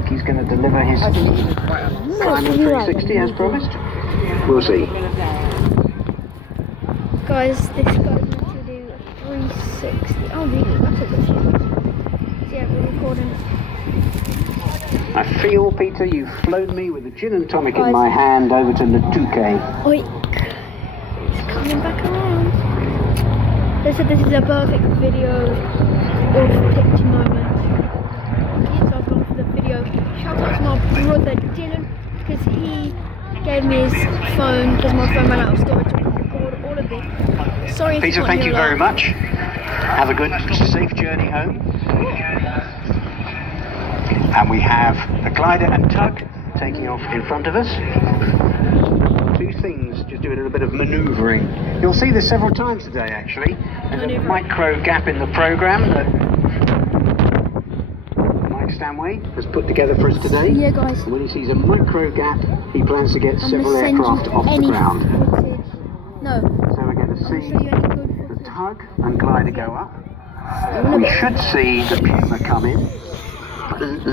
think he's going to deliver his final 360 as promised? We'll see. Guys, this guy's meant to do a 360. Oh, really? That's a good shot. Yeah, we're recording. I feel, Peter, you've flown me with a gin and tonic in my hand over to Letuke. Oi. He's coming back around. They said this is a perfect video of picture moment. So I've gone for the video. Shout out to my brother Dylan, because he gave me his phone because my phone ran out of storage to record all of this. Sorry if Peter, you thank you very much. Have a good, safe journey home. And we have the glider and tug taking off in front of us. Two things, just doing a little bit of manoeuvring. You'll see this several times today, actually. There's a micro gap in the programme that Mike Stanway has put together for us today. Yeah, guys. And when he sees a micro gap, he plans to get several aircraft off the ground. No. So we're going to see the tug and glider go up. We should see the Puma come in,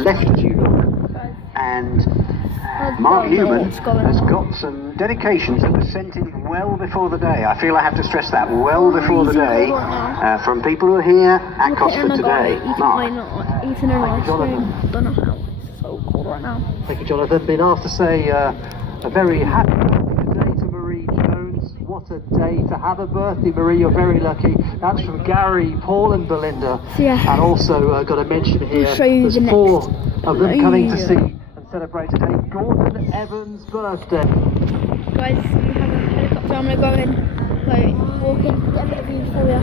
left as you look, and Mark Newman has got some dedications that were sent in well before the day. I feel I have to stress that, well before the day, from people who are here at Cosford today. Mark. Ethan and I don't know how. It's so cold right now. Thank you, Jonathan. Been asked to say a very happy birthday to Marie Jones. What a day to have a birthday, Marie. You're very lucky. That's from Gary, Paul and Belinda. Yeah. And also got to mention here, show you there's the four next. of them coming to see and celebrate today. Gordon Evans' birthday. Guys, we have a helicopter. I'm going to go in, like, walk in, get a bit of view for you.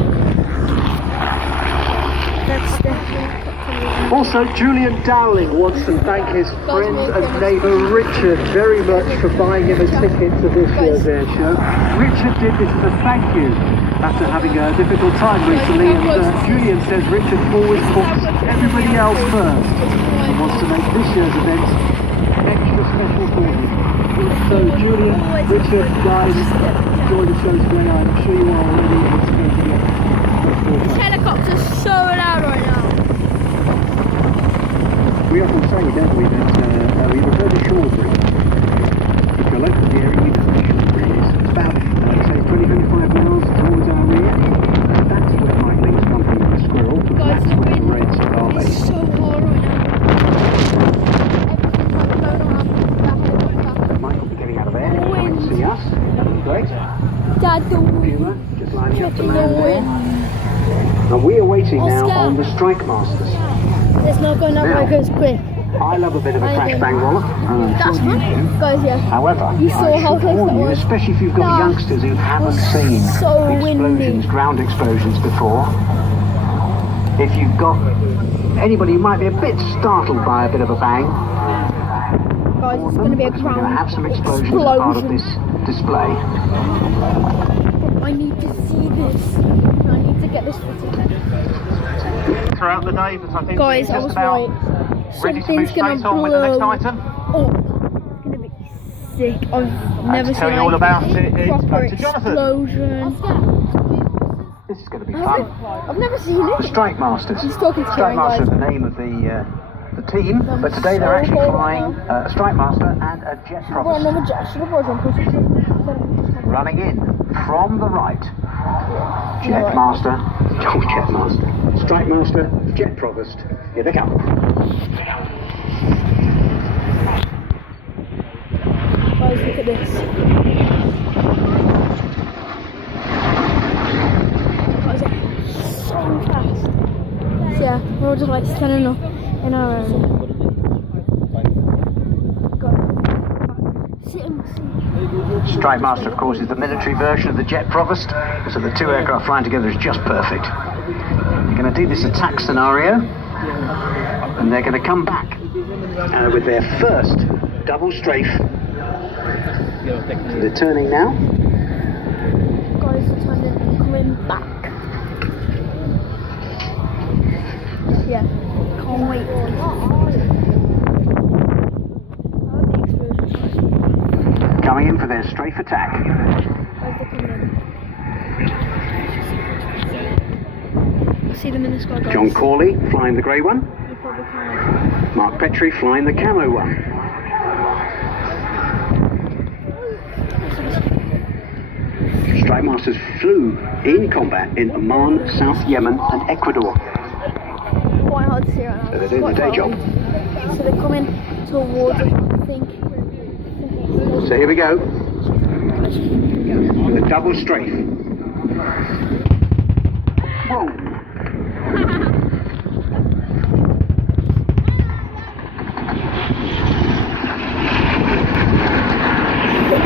That's the helicopter. Also, Julian Dowling wants to thank his friend and neighbour Richard very much for buying him a ticket to this year's air show. Richard did this as a thank you after having a difficult time recently, and Julian says Richard always puts everybody else first and wants to make this year's event extra special for him. So Julian, Richard, guys, enjoy the show today. I'm sure you are already. This helicopter's so loud right now. We often say, don't we, that we refer to Shawsbury. If you're local to the area, you know where Shawsbury is. It's about, say, 20-25 miles towards our rear. That's where Mike Link's come from with the squirrel. Guys, That's where the Reds are it's based. so hard right now. Mike will be getting out of there. Coming to see us. Great. Dad, the Puma, just lining up to wind. land there. And we are waiting now on the Strike Masters. It's not going up like it's quick. I love a bit of a crash bang roller. That's fun. Guys, yeah. However, You saw I how should close warn that you, was. especially if you've got That youngsters who haven't was seen so explosions, windy. ground explosions before. If you've got anybody who might be a bit startled by a bit of a bang, Guys, it's going to be a we're going to ground have some explosions as part of this display. I need to see this. I need to get this footage. Throughout the day, but I think Guys, I was right. ready to move Something's going straight to on with the next blow item. up. It's going to be sick. I've never to tell seen you all about it, it's proper going to Jonathan. explosion. This is going to be fun. I've never seen The it. Strike Masters. He's talking to Strike Karen, Master is guys. the name of the team, but today they're actually flying a Strike Master and a Jet Well, Provost. another jet. Should have brought on push. Running in from the right. Jet Master, Jet Master, Strike Master, Jet Provost. Here they come. Guys, look at this. Guys, it's so fast. So, yeah, we're all just like standing up in our area. Strike Master, of course, is the military version of the Jet Provost, so the two aircraft flying together is just perfect. They're going to do this attack scenario, and they're going to come back with their first double strafe. So they're turning now. Guys, it's coming back. Yeah, can't wait. Coming in for their strafe attack. See them in the sky, guys. John Corley flying the grey one. You probably can't. Mark Petrie flying the Camo 1. Strike Masters flew in combat in Oman, South Yemen and Ecuador. Quite hard to see right now. So they're doing the day job. So they're coming towards us, I think. So here we go. With a double strafe. Whoa!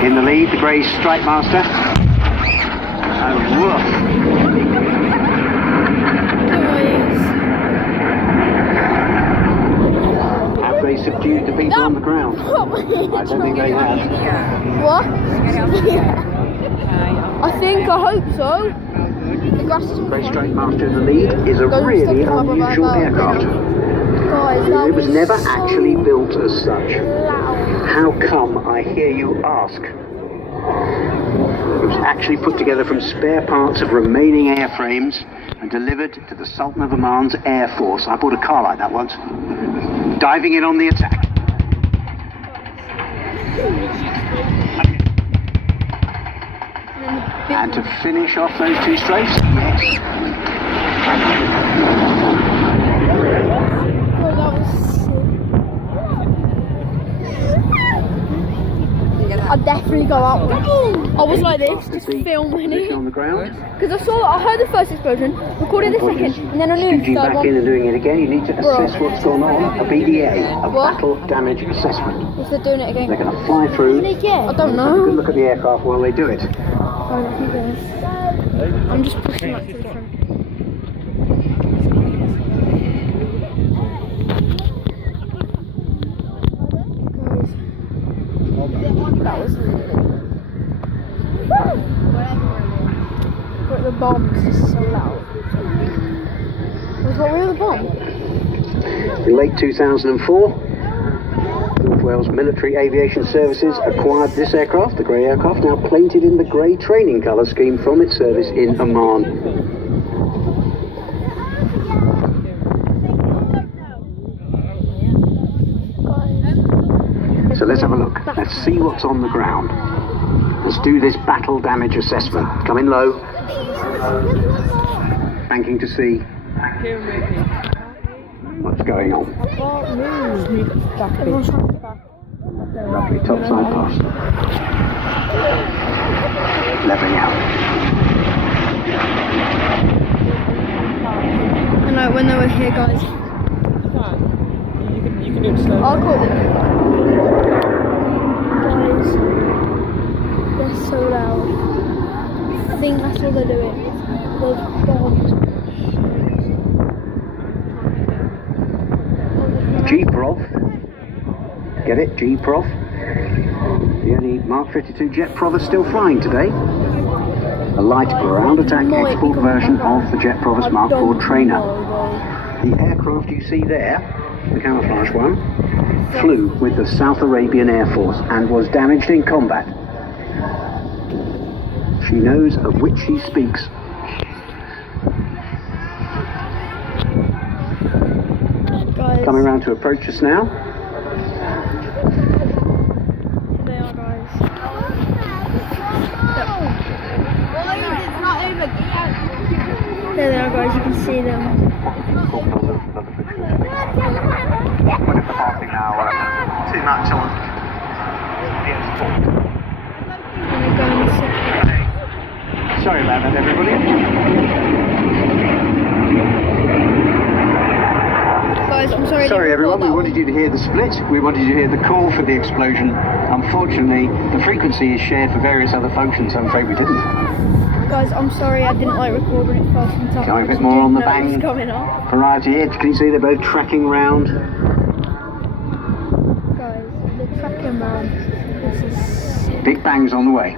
In the lead, the grey Strike Master. And woof! Have they subdued the people on the ground? I don't think they have. What? I hope so. The grass is Grey Strike Master in the lead is a really unusual aircraft. Guys, It was never actually built as such. loud. How come, I hear you ask? It was actually put together from spare parts of remaining airframes and delivered to the Sultan of Oman's Air Force. I bought a car like that once. Diving in on the attack. And to finish off those two strafes, yes. Oh, that was sick. I'd definitely go out. I was like this, just filming Position on it. the ground. Because I heard the first explosion, recorded the second, and then I knew the Scooging third back in one. and doing it again, you need to assess what's gone on. A BDA, a What? battle damage assessment. If they're doing it They're again. going to fly through. I don't Have a good know. look at the aircraft while they do it. I'm just pushing that to the front. That was but the bombs is so loud. Was what were the bomb? In late 2004, North Wales Military Aviation Services acquired this aircraft, the grey aircraft, now painted in the grey training colour scheme from its service in Oman. So let's have a look. Let's see what's on the ground. Let's do this battle damage assessment. Come in low. Banking to see what's going on. Everyone's trying to get back. Roughly topside pass. Leveling out. And like when they were here, guys, You can do it slow. I'll call them. Guys, they're so loud. I think that's what they're doing. Those bombs. G-Prof. Get it? G-Prof. The only Mark 52 jet Provis still flying today. A light ground attack export version of the Jet Provis Mark IV trainer. The aircraft you see there, the camouflage one, flew with the South Arabian Air Force and was damaged in combat. She knows of which she speaks. Guys, Coming around to approach us now. they are, guys. There they are, guys. You can see them. Too much on. And they're going to sit. Sorry about that, everybody. Guys, I'm sorry. I Sorry didn't everyone, we record that wanted you to hear the split, we wanted you to hear the call for the explosion. Unfortunately, the frequency is shared for various other functions, I'm afraid we didn't. one. Guys, I'm sorry. I didn't like recording it first and time. Going a bit more on the Know it was bang. coming up. Variety edge, can you see they're both tracking round? Guys, the tracking man. This is Big bangs on the way.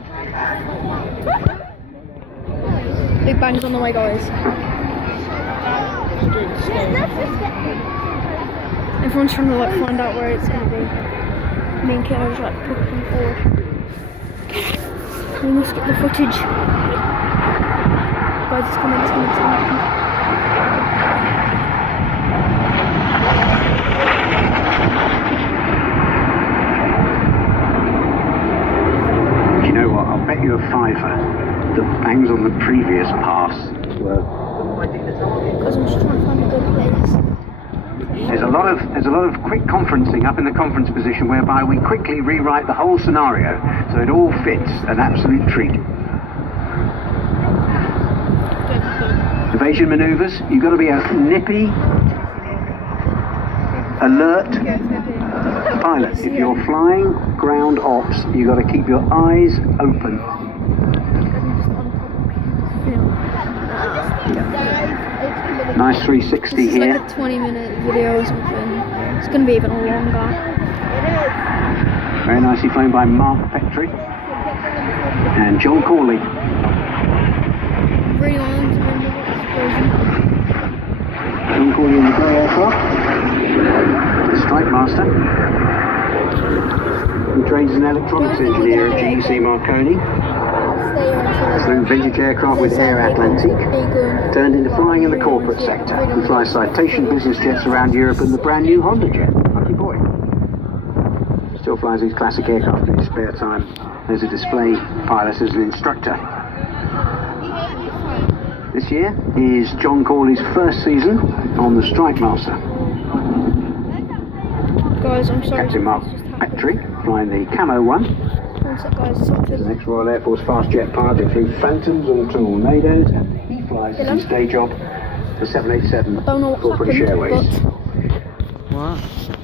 big bangs on the way, guys. Everyone's trying to like find out where it's gonna be. Me and Kit are just like pushing forward. We must get the footage. Guys, it's coming, it's coming, it's coming. there's a lot of quick conferencing up in the conference position whereby we quickly rewrite the whole scenario so it all fits. An absolute treat. Evasion manoeuvres, you've got to be a nippy, alert pilot. If you're flying ground ops, you've got to keep your eyes open. Nice 360 This is here. like a 20-minute video or something. It's going to be even longer. Very nicely flown by Mark Petrie and John Corley. Really wanted to bring the explosion. John Corley in the grey aircraft. The Strike Master. He trains as an electronics engineer at GUC Marconi. Flew vintage aircraft with Air Atlantique. Turned into flying in the corporate sector. He flies Citation business jets around Europe and the brand new Honda jet. Lucky boy. Still flies these classic aircraft in his spare time as a display pilot, as an instructor. This year is John Corley's first season on the Strike Master. Guys, I'm sorry. Captain Mark Petrie flying the Camo 1. One sec, guys. He's an ex-Royal Air Force fast jet pilot who flew Phantoms and Tornadoes, and he flies as his day job the 787 I don't know for what's British happened, Airways. but What?